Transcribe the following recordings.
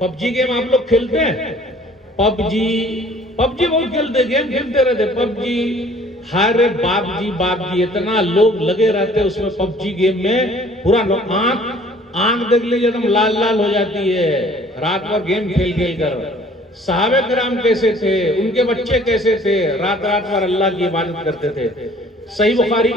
PUBG game आप लोग खेलते हैं? पबजी बहुत खेलते, गेम खेलते रहते पबजी। हरे बाप जी इतना लोग लगे रहते उसमें पबजी गेम में, पूरा आंख देख लीजिए एकदम लाल लाल हो जाती है रात भर गेम खेल खेल कर। सहाबे किराम कैसे थे, उनके बच्चे कैसे थे, रात भर अल्लाह की इबादत करते थे। सही बुखारी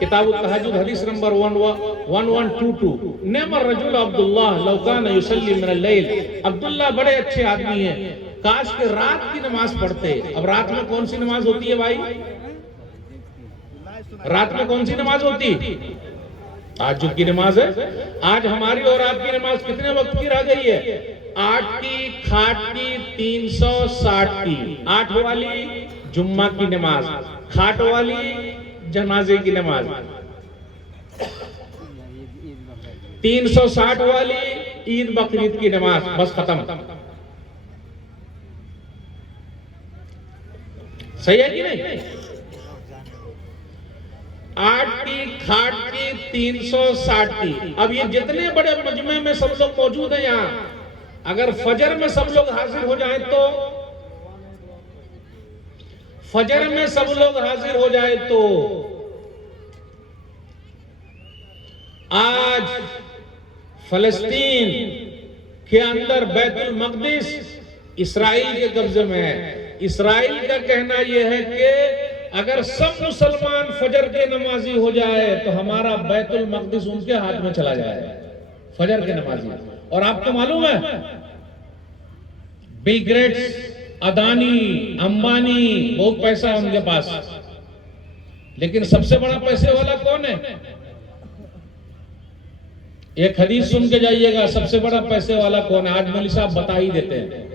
किताब तहज्जुद हदीस नंबर 1122। नेमर रजुल अब्दुल्लाह लौ काना युसल्ली मिनल लैल। अब्दुल्लाह बड़े अच्छे आदमी हैं, काश के रात की नमाज पढ़ते। अब रात में कौन सी नमाज होती है भाई? रात में कौन सी नमाज होती? ताज्जुद की नमाज है। आज हमारी और आपकी नमाज कितने वक्त की रह गई है? 8 की, खाट की, 360 की। 8 वाली जुम्मा की नमाज, खाट वाली जनाजे की नमाज, 360 वाली ईद बकरीद की नमाज, बस खत्म। सही है कि नहीं? 8 की, खाट की, 360 की। अब ये जितने बड़े मजमे में सब लोग मौजूद हैं यहाँ, अगर फजर में सब लोग हाजिर हो जाए तो, फजर में सब लोग हाजिर हो जाए तो आज फलस्तीन के अंदर बैतुल मक़दिस इसराइल के कब्जे में है। इसराइल का कहना यह है कि अगर सब मुसलमान फजर के नमाजी हो जाए तो हमारा बैतुल मक़दिस उनके हाथ में चला जाए, फजर के नमाजी। और आपको मालूम है बिल गेट्स, अदानी, अंबानी, बहुत पैसा है उनके पास, लेकिन सबसे बड़ा पैसे वाला कौन है? एक हदीस सुन के जाइएगा, सबसे बड़ा पैसे वाला कौन है? आज मौलवी साहब बता ही देते हैं।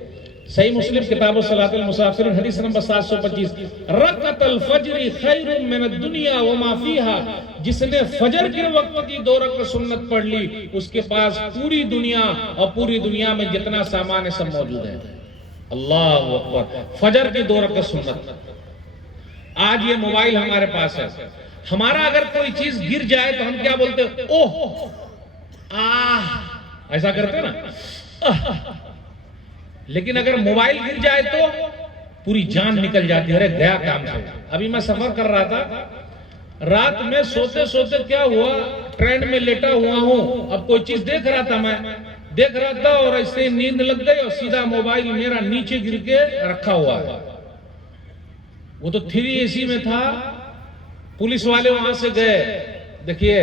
सही मुस्लिम किताब सलातुल मुसाफिर हदीस नंबर 725, रकअतुल फज्र खैरुम मिनद दुनिया व मा फीहा। जिसने फजर के वक्त की 2 रकात सुन्नत पढ़ ली, उसके पास पूरी दुनिया और पूरी दुनिया में जितना सामान है सब मौजूद है। अल्लाहु अकबर। फजर की 2 रकात सुन्नत। आज ये मोबाइल हमारे पास है, हमारा अगर कोई चीज गिर जाए तो हम क्या बोलते हैं? ओह, ऐसा करते ना। लेकिन अगर मोबाइल गिर जाए तो पूरी जान निकल जाती है, अरे गया काम से। अभी मैं सफर कर रहा था, रात में सोते सोते क्या हुआ, ट्रेन में लेटा हुआ हूं, अब कोई चीज देख रहा था और ऐसे नींद लग गई और सीधा मोबाइल मेरा नीचे गिर के रखा हुआ है। वो तो 3 AC में था। पुलिस वाले वहां से गए। देखिए,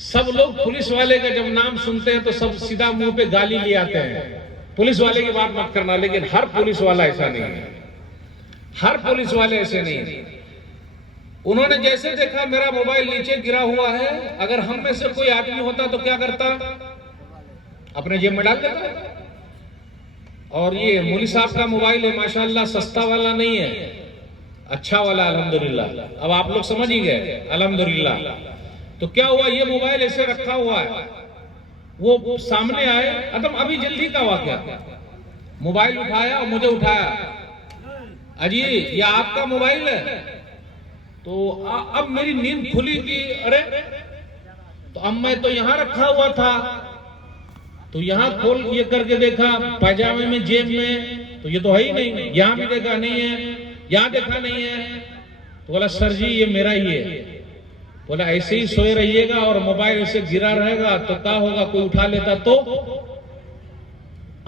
सब लोग पुलिस वाले का जब नाम सुनते हैं तो सब सीधा मुंह पे गाली ले आते हैं, पुलिस वाले की बात मत करना। लेकिन हर पुलिस वाला ऐसा नहीं है, हर पुलिस वाले ऐसे नहीं है। उन्होंने जैसे देखा मेरा मोबाइल नीचे गिरा हुआ है, अगर हम में से कोई आदमी होता तो क्या करता? अपने जेब में डाल देता। और ये मौलवी साहब का मोबाइल है, माशाअल्लाह सस्ता वाला नहीं है, अच्छा वाला, अल्हम्दुलिल्लाह। अब आप लोग समझ ही गए, अल्हम्दुलिल्लाह। तो क्या हुआ, ये मोबाइल ऐसे रखा हुआ है, वो सामने आए, एकदम अभी जल्दी का वाकया, मोबाइल उठाया और मुझे उठाया, अजी ये आपका मोबाइल है? तो अब मेरी नींद खुली कि अरे, तो अब मैं तो यहां रखा हुआ था, तो यहां खोल ये करके देखा, पैजामे में, जेब में, तो ये तो है ही नहीं। यहां भी देखा नहीं है, यहां देखा नहीं है। तो बोला सर जी ये मेरा ही है। बोला ऐसे ही सोए रहिएगा और मोबाइल ऐसे गिरा रहेगा तो क्या होगा, कोई उठा लेता तो?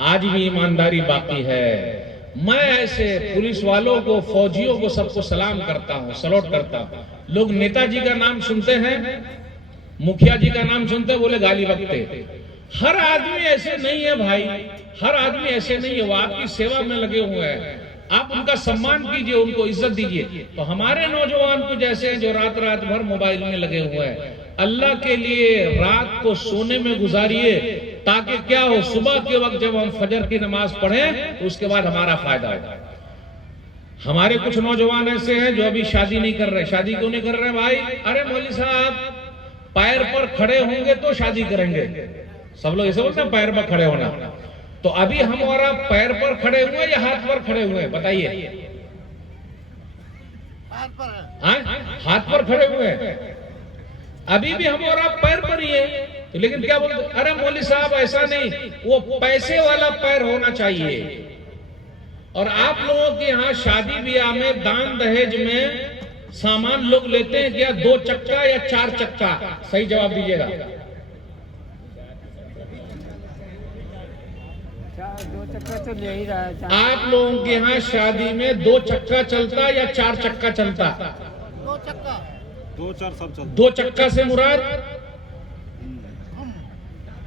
आज भी ईमानदारी बाकी है। मैं ऐसे पुलिस वालों को, फौजियों को, सबको सलाम करता हूं, सलूट करता हूं। लोग नेताजी का नाम सुनते हैं, मुखिया जी का नाम सुनते हैं, बोले गाली बकते। हर आदमी ऐसे नहीं है भाई, हर आदमी ऐसे नहीं है। वो आपकी सेवा में लगे हुए हैं, आप उनका सम्मान कीजिए, उनको इज्जत दीजिए। तो हमारे नौजवान को जैसे हैं जो रात भर मोबाइल में लगे हुए हैं, अल्लाह के लिए रात को सोने में गुजारिए, ताकि क्या हो, सुबह के वक्त जब हम फजर की नमाज पढ़ें तो उसके बाद हमारा फायदा हो। हमारे कुछ नौजवान ऐसे हैं जो अभी शादी नहीं कर रहे। शादी क्यों नहीं कर रहे भाई? अरे मौलवी साहब पैर पर खड़े होंगे तो शादी करेंगे। सब लोग ऐसे बोलते हैं पैर पर खड़े होना। तो अभी हम और आप पैर पर खड़े हुए या हाथ पर खड़े हुए, बताइए? हाथ पर खड़े हुए हैं। अभी भी हम और आप पैर पर ही है। तो लेकिन क्या बोलते, अरे मौलवी साहब ऐसा नहीं, वो पैसे वाला पैर होना चाहिए। और आप लोगों के यहाँ शादी ब्याह में दान दहेज में सामान लोग लेते हैं क्या 2 चक्का या 4 चक्का? सही जवाब दीजिएगा। 2 चक्का तो ले ही रहा है। आप लोगों के यहाँ शादी में 2 चक्का चलता या 4 चक्का चलता? 2 चक्का। 2-4 सब चलता। 2 चक्का से मुराद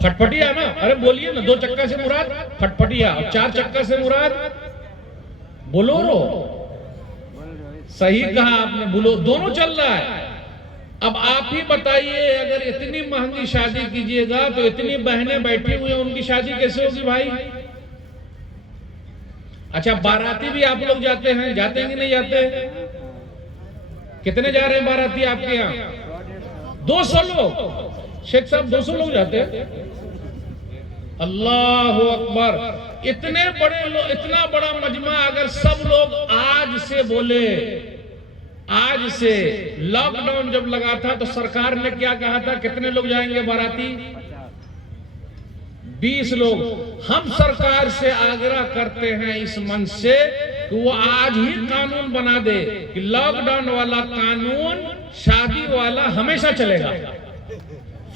फटफटिया ना? अरे बोलिए ना, 2 चक्का से मुराद फटफटिया, और 4 चक्का से मुराद बोलोरो। सही कहा आपने, बोलो दोनों चल रहा है। अब आप ही बताइए, अगर इतनी महंगी शादी कीजिएगा तो इतनी बहनें बैठी हुई हैं, उनकी शादी कैसे होगी भाई? अच्छा, बाराती भी आप लोग जाते हैं, जाते हैं कि नहीं जाते? कितने जा रहे हैं बाराती आपके यहाँ? 200 लोग। शेख साहब 200 लोग जाते हैं? अल्लाह अकबर। इतने बड़े लोग, इतना बड़ा मजमा, अगर सब लोग आज से बोले, आज से लॉकडाउन जब लगा था तो सरकार ने क्या कहा था, कितने लोग जाएंगे बाराती? 20 लोग। हम सरकार से आग्रह करते हैं इस मंच से कि वो आज ही कानून बना दे कि लॉकडाउन वाला कानून शादी वाला हमेशा चलेगा।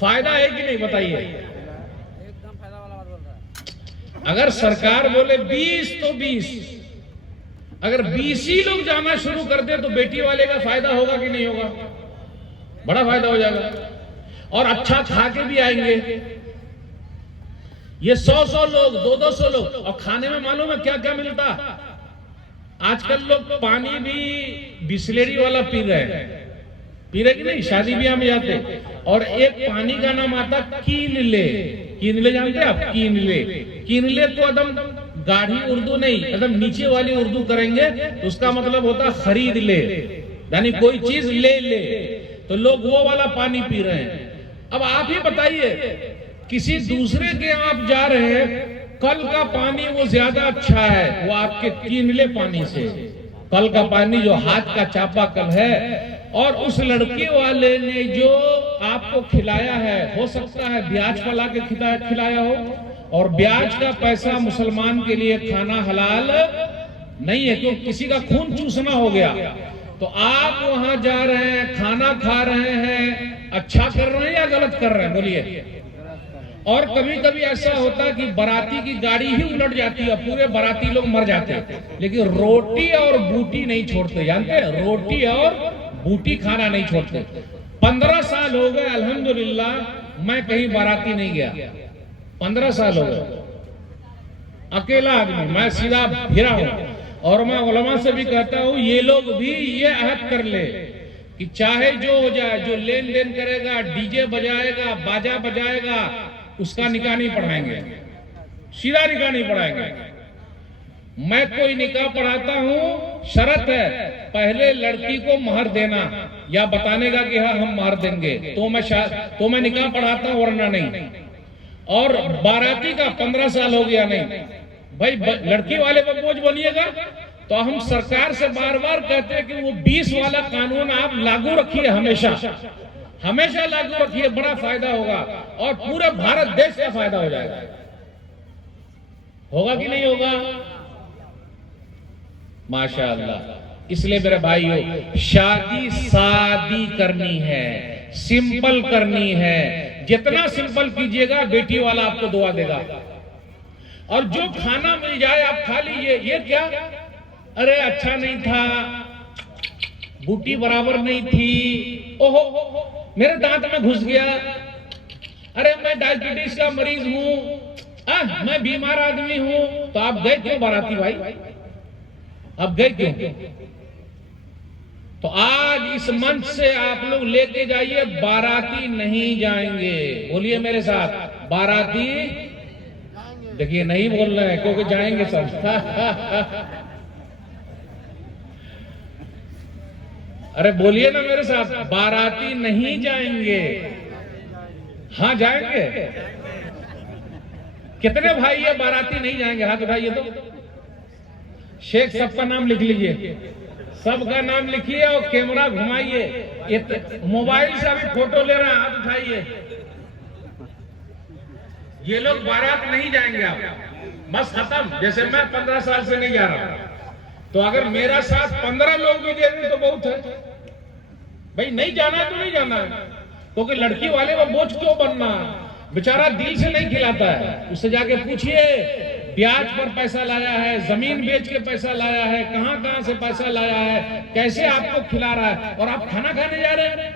फायदा है कि नहीं बताइए? एकदम फायदा वाला बात बोल रहा है। अगर सरकार बोले 20 तो 20, अगर 20 ही लोग जाना शुरू कर दे तो बेटी वाले का फायदा होगा कि नहीं होगा? बड़ा फायदा हो जाएगा, और अच्छा खा के भी आएंगे। ये 100-100 लोग, 200-200 लोग, और खाने में मालूम है क्या क्या मिलता? आजकल लोग पानी भी बिस्लेरी वाला पी रहे हैं, पी रहे कि नहीं? शादी ब्याह में जाते, और एक पानी का नाम आता कीनले। कीनले जानते हैं आप? कीनले। कीनले तो एकदम गाढ़ी उर्दू नहीं, एकदम नीचे वाली उर्दू करेंगे तो उसका मतलब होता खरीद ले, यानी कोई चीज ले ले। तो लोग वो वाला पानी पी रहे हैं। अब आप ही बताइए, किसी दूसरे के आप जा रहे हैं, कल का पानी वो ज्यादा अच्छा है वो आपके कीनले पानी से। कल का पानी जो हाथ का चापाकल है, और उस लड़के वाले ने जो आपको खिलाया है, हो सकता है ब्याज पर लाके खिलाया हो, और ब्याज का पैसा मुसलमान के लिए खाना हलाल नहीं है, क्योंकि किसी का खून चूसना हो गया। तो आप वहां जा रहे हैं, खाना खा रहे हैं, अच्छा कर रहे हैं या गलत कर रहे हैं? बोलिए। और कभी कभी ऐसा होता है कि बाराती की गाड़ी ही उलट जाती है, पूरे बाराती लोग मर जाते हैं, लेकिन रोटी और बूटी नहीं छोड़ते। जानते हैं? रोटी और बूटी खाना नहीं छोड़ते। 15 साल हो गए अल्हम्दुलिल्लाह मैं कहीं बाराती नहीं गया। 15 साल हो गए, अकेला आदमी, मैं सीधा फिरा हूं। और मैं उलमा से भी कहता हूं, ये लोग भी ये अहद कर ले कि चाहे जो हो जाए, जो लेन देन करेगा, डीजे बजाएगा, बाजा बजाएगा, उसका निकाह नहीं पढ़ाएंगे, सीधा निकाह नहीं पढ़ाएंगे। मैं कोई निकाह पढ़ाता हूं, शर्त है पहले लड़की को महर देना या बताने का कि हाँ हम महर देंगे, तो मैं निकाह पढ़ाता हूं, वरना नहीं। और बाराती का 15 साल हो गया नहीं भाई, लड़की वाले पर बोझ बनिएगा। तो हम सरकार से बार बार कहते हैं कि वो 20 वाला कानून आप लागू रखिए, हमेशा हमेशा लागू रखिए, बड़ा फायदा होगा, और पूरे भारत देश का फायदा हो जाएगा। होगा कि नहीं होगा? माशाअल्लाह। इसलिए मेरे भाइयों, शादी सादी करनी है, सिंपल करनी है। जितना सिंपल कीजिएगा, बेटी वाला आपको दुआ देगा। और जो खाना मिल जाए आप खा लीजिए। ये क्या, अरे अच्छा नहीं था, बूटी बराबर नहीं थी, ओहो मेरे दांत में घुस गया, अरे मैं डायबिटीज का मरीज हूं, मैं बीमार आदमी हूं। तो आप गए क्यों बाराती भाई? आप गए क्यों? तो आज इस मंच से आप लोग लेके जाइए, बाराती नहीं जाएंगे। बोलिए मेरे साथ, बाराती। देखिए नहीं बोल रहे हैं क्योंकि जाएंगे सब। अरे बोलिए ना मेरे साथ, बाराती नहीं जाएंगे। हाँ जाएंगे। कितने भाई ये बाराती नहीं जाएंगे? हाथ उठाइए तो। शेख सबका नाम लिख लीजिए, सबका नाम लिखिए और कैमरा घुमाइए। मोबाइल से अभी फोटो ले रहे हैं, हाथ उठाइए। ये लोग बारात नहीं जाएंगे आप, बस खत्म। जैसे मैं 15 साल से नहीं जा रहा, तो अगर मेरा साथ 15 लोग भी दे दें तो बहुत है भाई। नहीं जाना है तो नहीं जाना है, क्योंकि लड़की वाले वो बोझ क्यों बनना, बेचारा दिल से नहीं खिलाता है। उससे जाके पूछिए ब्याज पर पैसा लाया है, जमीन बेच के पैसा लाया है, कहां कहां से पैसा लाया है, कैसे आपको खिला रहा है, और आप खाना खाने जा रहे हैं।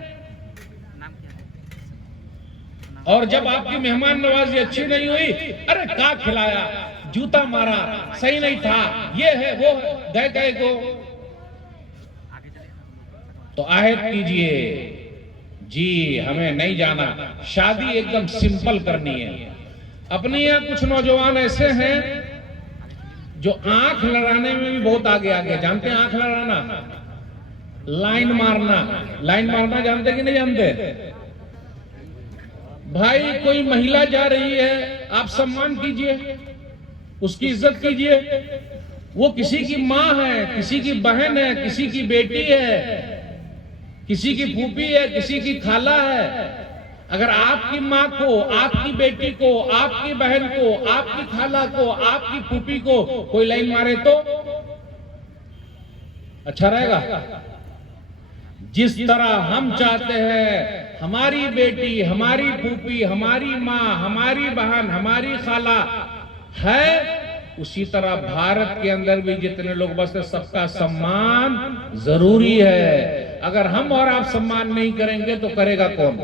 और जब आपकी मेहमान नवाजी अच्छी नहीं हुई, अरे क्या खिलाया, जूता मारा, सही नहीं था, ये है वो है, गए गए को। तो आहद कीजिए जी हमें नहीं जाना, शादी एकदम सिंपल करनी है। अपने यहाँ कुछ नौजवान ऐसे हैं जो आंख लड़ाने में भी बहुत आगे आगे। जानते हैं आंख लड़ाना, लाइन मारना, लाइन मारना जानते कि नहीं जानते? भाई कोई महिला जा रही है, आप सम्मान कीजिए, उसकी इज्जत कीजिए। वो किसी की माँ है, किसी की बहन है, किसी की बेटी है, किसी की फूफी है, किसी की खाला है। अगर आपकी माँ को, आपकी बेटी को, आपकी बहन को, आपकी खाला को, आपकी फूफी को कोई लाइन मारे तो अच्छा रहेगा? जिस तरह हम चाहते हैं हमारी बेटी, हमारी फूफी, हमारी माँ, हमारी बहन, हमारी खाला है, उसी तरह भारत के अंदर भी जितने लोग बसते सबका सम्मान जरूरी है। अगर हम और आप सम्मान नहीं करेंगे तो करेगा कौन?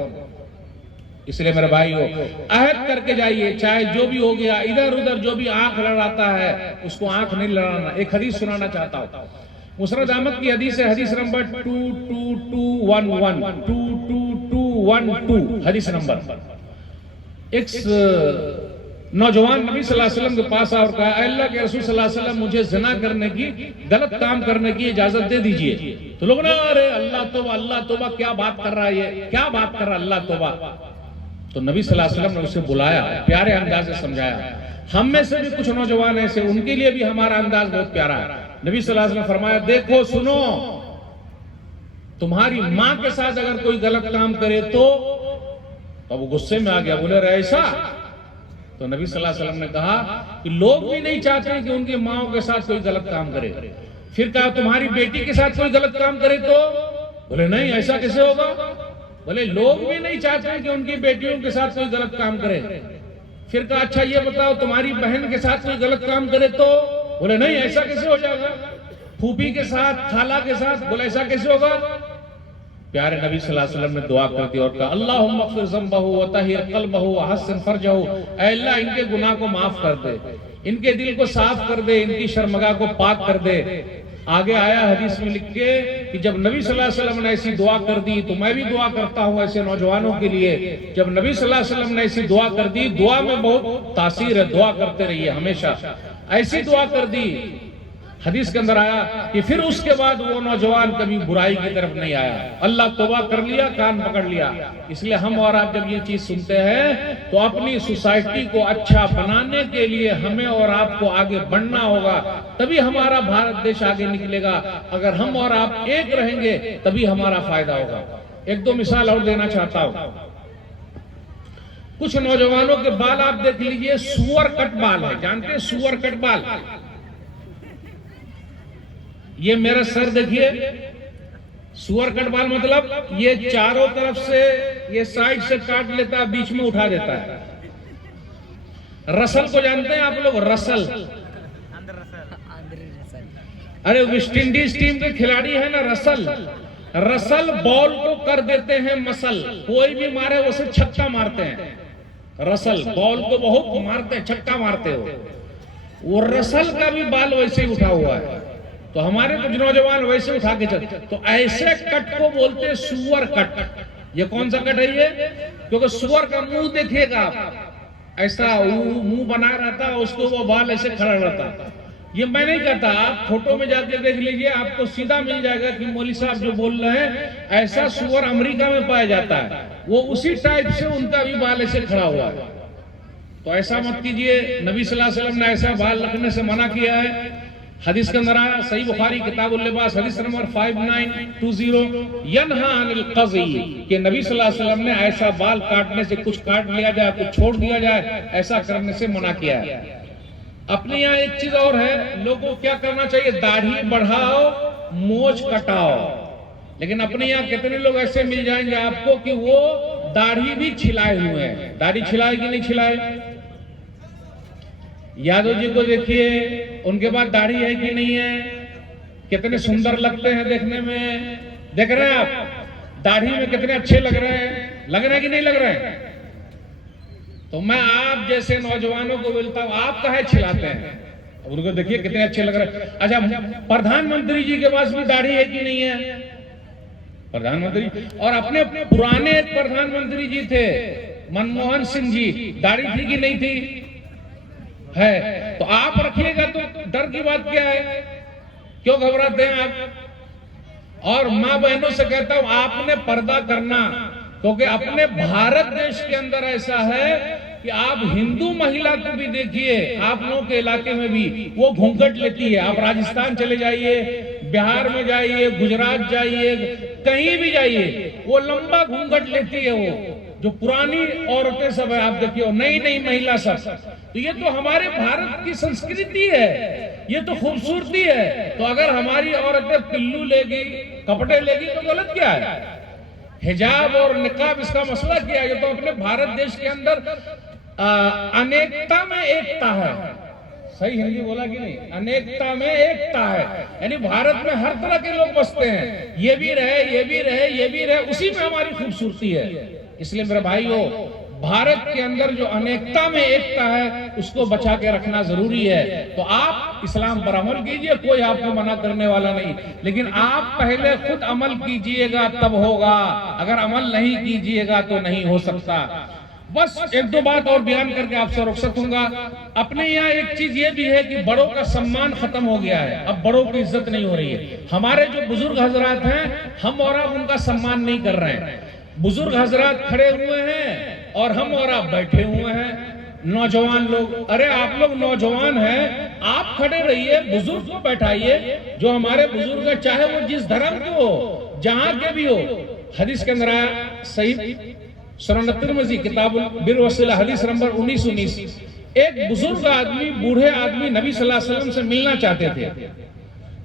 इसलिए मेरे भाइयों अहद करके जाइए, चाहे जो भी हो गया, इधर उधर जो भी आंख लड़ाता है उसको आंख नहीं लड़ाना। एक हदीस सुनाना चाहता हूं, मुसनद अहमद की हदीस है, हदीस नंबर 22211 22212 हदीस नंबर। एक नौजवान नबी सल्लल्लाहु अलैहि वसल्लम के पास और कहा, अल्लाह के रसूल सल्लल्लाहु अलैहि वसल्लम मुझे ज़िना करने की, गलत काम करने की इजाजत दे दीजिए। तो लोग ना, अरे अल्लाह तौबा, क्या बात कर रहा है ये, क्या बात कर रहा है, अल्लाह तौबा। तो नबी सल्लल्लाहु अलैहि वसल्लम ने उसे बुलाया, प्यारे अंदाज से समझाया। हम में से भी कुछ नौजवान ऐसे, उनके लिए भी हमारा अंदाज बहुत प्यारा है। नबी सल्लल्लाहु अलैहि वसल्लम फरमाया, देखो सुनो, तुम्हारी माँ के साथ अगर कोई गलत काम करे तो वो गुस्से में आ गया, बोले अरे ऐसा? तो नबी सल्लल्लाहु अलैहि वसल्लम ने कहा कि लोग भी नहीं चाहते कि उनकी माओ के साथ कोई गलत काम करे। फिर कहा तुम्हारी बेटी के साथ कोई गलत काम करे तो? बोले नहीं, ऐसा कैसे होगा? बोले लोग भी नहीं चाहते कि उनकी बेटियों के साथ कोई गलत काम करे। फिर कहा अच्छा ये बताओ तुम्हारी बहन के साथ कोई गलत काम करे तो? बोले नहीं, ऐसा कैसे हो जाएगा? फूफी के साथ, खाला के साथ? बोले ऐसा कैसे होगा? प्यारे नबी सल्लल्लाहु अलैहि वसल्लम ने दुआ कर दी और कहा, अल्लाहुम्मा अग़फिर ज़ंबहु व तहिर क़ल्बहु व हस्सिन फ़रजहु। ऐ अल्लाह इनके गुनाह को माफ कर दे, इनके दिल को साफ कर दे, इनकी शर्मगाह को पाक कर दे। आगे आया हदीस में लिख के कि जब नबी सल्लल्लाहु अलैहि वसल्लम ने ऐसी दुआ कर दी तो मैं भी दुआ करता हूँ ऐसे नौजवानों के लिए। जब नबी सल्लल्लाहु अलैहि वसल्लम ने ऐसी दुआ कर दी, दुआ में बहुत तासीर है, दुआ करते रहिए हमेशा। ऐसी दुआ कर दी, हदीस के अंदर आया कि फिर उसके बाद वो नौजवान कभी बुराई की तरफ नहीं आया। अल्लाह तौबा कर लिया, कान पकड़ लिया। इसलिए हम और आप जब ये चीज सुनते हैं तो अपनी सोसाइटी को अच्छा बनाने के लिए हमें और आपको आगे बढ़ना होगा, तभी हमारा भारत देश आगे निकलेगा। अगर हम और आप एक रहेंगे तभी हमारा फायदा होगा। एक दो मिसाल और देना चाहता हूं। कुछ नौजवानों के बाल आप देख लीजिए, सुअर कट बाल है। जानते हैं सुअर कट बाल? ये मेरा सर देखिए, सुअर कट बाल मतलब ये चारों तरफ से, ये साइड से काट लेता है, बीच में उठा देता है। रसल को जानते हैं आप लोग? रसल, अरे वेस्ट इंडीज टीम के खिलाड़ी है ना रसल। रसल बॉल को कर देते हैं मसल, कोई भी मारे उसे छक्का मारते हैं। रसल बॉल को बहुत मारते हैं, छक्का मारते हो। वो रसल का भी बाल वैसे ही उठा हुआ है। तो हमारे कुछ नौजवान वैसे उठा के चलते, तो ऐसे कट को बोलते हैं सुअर कट। ये कौन सा कट है ये? क्योंकि सुअर का मुंह देखिएगा आप, ऐसा मुंह बना रहता है, उसको वो बाल ऐसे खड़ा रहता। ये मैं नहीं कहता, आप फोटो में जाके देख लीजिए, आपको सीधा मिल जाएगा कि मौली साहब जो बोल रहे हैं ऐसा सुअर अमेरिका में पाया जाता है। वो उसी टाइप से उनका भी बाल ऐसे खड़ा हुआ है। तो ऐसा मत कीजिए, नबी सल्लल्लाहु अलैहि वसल्लम ने ऐसा बाल रखने से मना किया है। हदीस के अंदर आया, सही बुखारी किताबुल लिबास हदीस नंबर 5920, यनहा अनिल क़ज़ी, कि नबी सल्लल्लाहु अलैहि वसल्लम ने ऐसा बाल काटने से, कुछ काट लिया जाए कुछ छोड़ दिया जाए, ऐसा करने से मना किया है। अपने यहाँ एक चीज और है, लोगों को क्या करना चाहिए, दाढ़ी बढ़ाओ मोछ कटाओ, लेकिन अपने यहाँ कितने लोग ऐसे मिल जाएंगे आपको कि वो दाढ़ी भी छिलाए हुए हैं। दाढ़ी छिलाए कि नहीं छिलाए? यादव जी को देखिए, उनके पास दाढ़ी है कि नहीं है, कितने सुंदर लगते हैं देखने में, देख रहे हैं आप दाढ़ी में कितने अच्छे लग रहे हैं, लग रहे हैं कि नहीं लग रहे हैं? तो मैं आप जैसे नौजवानों को बोलता हूं, आप काहे छिलाते हैं? उनको देखिए कितने अच्छे लग रहे हैं। अच्छा, प्रधानमंत्री जी के पास भी दाढ़ी है कि नहीं है? प्रधानमंत्री, और अपने पुराने एक प्रधानमंत्री जी थे मनमोहन सिंह जी, दाढ़ी थी कि नहीं थी? है। तो आप रखिएगा तो डर की बात क्या है, क्यों घबराते हैं आप? और मां बहनों से कहता हूं, आपने पर्दा करना, क्योंकि अपने भारत देश के अंदर ऐसा है कि आप हिंदू महिला को भी देखिए, आप लोगों के इलाके में भी वो घूंघट लेती है। आप राजस्थान चले जाइए, बिहार में जाइए, गुजरात जाइए, कहीं भी जाइए, वो लंबा घूंघट लेती है। वो जो पुरानी औरतें सब है, आप देखिए, नई नई महिला सब। तो ये तो हमारे भारत की संस्कृति है, ये तो खूबसूरती है। तो अगर हमारी औरतें पिल्लू लेगी, कपड़े लेगी, तो गलत क्या है? हिजाब और निकाब, इसका मसला क्या है? ये तो अपने भारत देश के अंदर अनेकता में एकता है। सही हिंदी बोला कि नहीं? अनेकता में एकता है, यानी भारत में हर तरह के लोग बसते हैं, ये भी रहे, ये भी रहे, ये भी रहे, उसी में हमारी खूबसूरती है। इसलिए मेरे भाइयों, भारत के अंदर जो अनेकता में एकता है, उसको बचा के रखना जरूरी है। तो आप इस्लाम पर अमल कीजिए, कोई आपको मना करने वाला नहीं, लेकिन आप पहले खुद अमल कीजिएगा तब होगा, अगर अमल नहीं कीजिएगा तो नहीं हो सकता। बस एक दो बात और बयान करके आपसे रुखसत होऊंगा। अपने यहाँ एक चीज ये भी है कि बड़ों का सम्मान खत्म हो गया है, अब बड़ों की इज्जत नहीं हो रही है। हमारे जो बुजुर्ग हजरात हैं, हम और आप उनका सम्मान नहीं कर रहे हैं। बुजुर्ग हजरात खड़े हुए हैं और हम और आप बैठे हुए हैं। नौजवान लोग, अरे आप लोग नौजवान हैं, आप खड़े रहिए, बुजुर्ग को बैठाइए। जो हमारे बुजुर्ग है, चाहे वो जिस धर्म के हो, जहां के भी हो। हदीस के अंदर आया, सही सुनन तिरमिज़ी किताबुल बिर वसीला हदीस नंबर 1919, एक बुजुर्ग आदमी, बूढ़े आदमी नबी सल्लल्लाहु अलैहि वसल्लम से मिलना चाहते थे।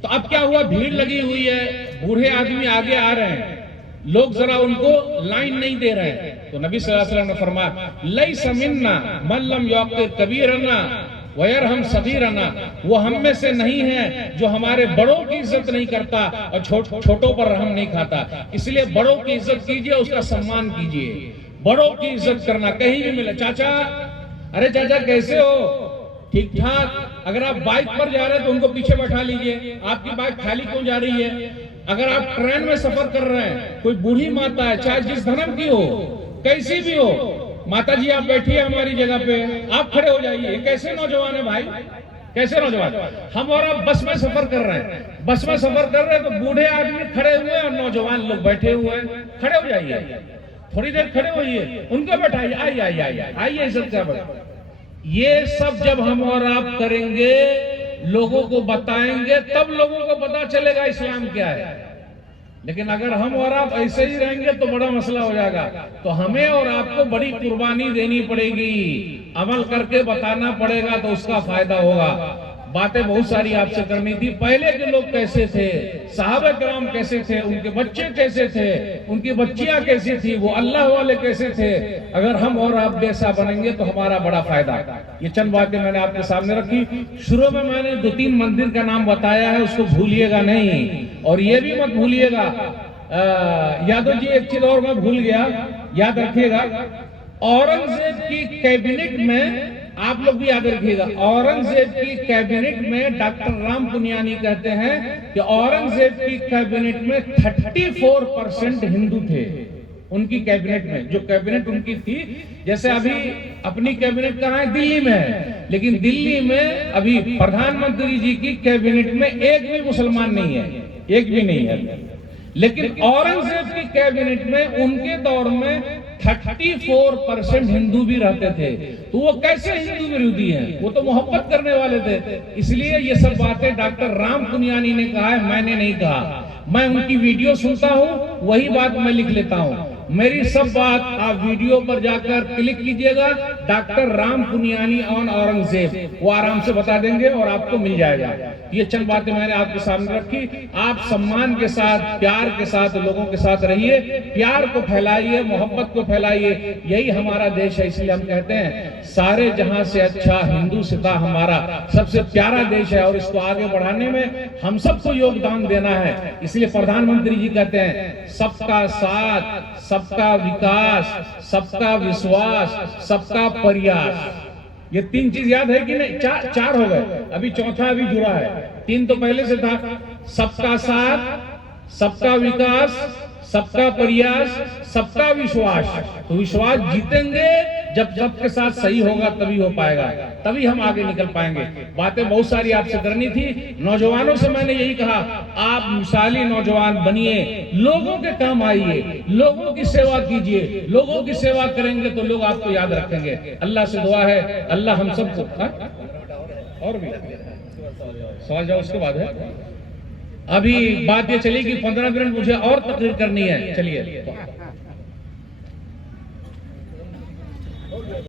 तो अब क्या हुआ, भीड़ लगी हुई है, बूढ़े आदमी आगे आ रहे हैं, लोग जरा उनको लाइन नहीं दे रहे हैं। तो नबी सल्लल्लाहु अलैहि वसल्लम ने फरमाया, लैसा मिन्ना मन लम युक़िर कबीरना वयरहम सगीरना, वो हम में से नहीं है जो हमारे बड़ों की इज्जत नहीं करता और छोटों पर रहम नहीं खाता। इसलिए बड़ों की इज्जत कीजिए, उसका सम्मान कीजिए। बड़ों की इज्जत करना, कहीं भी मिले, चाचा, अरे चाचा कैसे हो, ठीक ठाक। अगर आप बाइक पर जा रहे हैं तो उनको पीछे बैठा लीजिए, आपकी बाइक खाली क्यों जा रही है? अगर आप ट्रेन में सफर कर रहे हैं, कोई बूढ़ी माता है, चाहे जिस धर्म की हो, कैसी भी हो, माता जी आप बैठिए हमारी जगह पे, आप खड़े हो जाइए। कैसे नौजवान है भाई, कैसे नौजवान? हम और आप बस में सफर कर रहे हैं, बस में सफर कर रहे हैं, तो बूढ़े आदमी खड़े हुए और नौजवान लोग बैठे हुए हैं, खड़े हो जाइए, थोड़ी देर खड़े होइए, उनको बैठाइए, आइए आइए आइए आइए, इज्जत से बैठो। ये सब जब हम और आप करेंगे, लोगों को बताएंगे, तब लोगों को पता चलेगा इस्लाम क्या है। लेकिन अगर हम और आप ऐसे ही रहेंगे तो बड़ा मसला हो जाएगा। तो हमें और आपको बड़ी कुर्बानी देनी पड़ेगी, अमल करके बताना पड़ेगा, तो उसका फायदा होगा। बातें बहुत सारी आपसे करनी थी। पहले के लोग कैसे थे, सहाबा किराम कैसे थे, उनके बच्चे कैसे थे, उनकी बच्चियां कैसी थी, वो अल्लाह वाले कैसे थे। अगर हम और आप जैसा बनेंगे तो हमारा बड़ा फायदा। ये चंद बातें मैंने आपके सामने रखी। शुरू में मैंने 2-3 मंदिर का नाम बताया है, उसको भूलिएगा नहीं। और ये भी मत भूलिएगा, यादव जी एक चीज और मैं भूल गया, याद रखिएगा, औरंगजेब की कैबिनेट में, आप लोग भी याद रखिएगा, औरंगजेब की कैबिनेट में डॉक्टर राम पुनियानी कहते हैं कि औरंगजेब की कैबिनेट में 34% हिंदू थे। उनकी कैबिनेट में, जो कैबिनेट उनकी थी, जैसे अभी अपनी कैबिनेट कहाँ है, दिल्ली में है, लेकिन दिल्ली में अभी प्रधानमंत्री जी की कैबिनेट में एक भी मुसलमान नहीं है, एक भी नहीं है। लेकिन औरंगजेब की कैबिनेट में उनके दौर में 34% हिंदू भी रहते थे। तो वो कैसे हिंदू विरोधी हैं? वो तो मोहब्बत करने वाले थे। इसलिए ये सब बातें डॉक्टर राम पुनियानी ने कहा है, मैंने नहीं कहा। मैं उनकी वीडियो सुनता हूं, वही बात मैं लिख लेता हूं। मेरी सब बात आप वीडियो पर जाकर क्लिक कीजिएगा, डॉक्टर राम पुनियानी ऑन औरंगजेब, वो आराम से बता देंगे और आपको मिल जाएगा। ये चंद बातें मैंने आपके सामने रखी। आप सम्मान के साथ, प्यार के साथ लोगों के साथ रहिए, प्यार को फैलाइए, मोहब्बत को फैलाइए। यही हमारा देश है। इसलिए हम कहते हैं सारे जहां से अच्छा हिंदुस्तान हमारा सबसे प्यारा देश है और इसको आगे बढ़ाने में हम सबको योगदान देना है। इसलिए प्रधानमंत्री जी कहते हैं सबका साथ, सबका विकास, सबका विश्वास, सबका प्रयास। ये 3 चीज याद है कि नहीं? चार हो गए, अभी चौथा अभी जुड़ा है। 3 तो पहले से था। सबका साथ, सबका विकास, सबका प्रयास, सबका विश्वास। तो विश्वास जीतेंगे जब सबके साथ सही होगा, तभी हो पाएगा, तभी हम आगे निकल पाएंगे। बातें बहुत सारी आपसे करनी थी। नौजवानों से मैंने यही कहा, आप मिसाली नौजवान बनिए, लोगों के काम आइए, लोगों की सेवा कीजिए। लोगों की सेवा करेंगे तो लोग आपको याद रखेंगे। अल्लाह से दुआ है, अल्लाह हम सबको। और भी सवाल जाओ, उसके बाद है। अभी बात ये चली कि 15 मिनट मुझे और तकरीर करनी है। चलिए।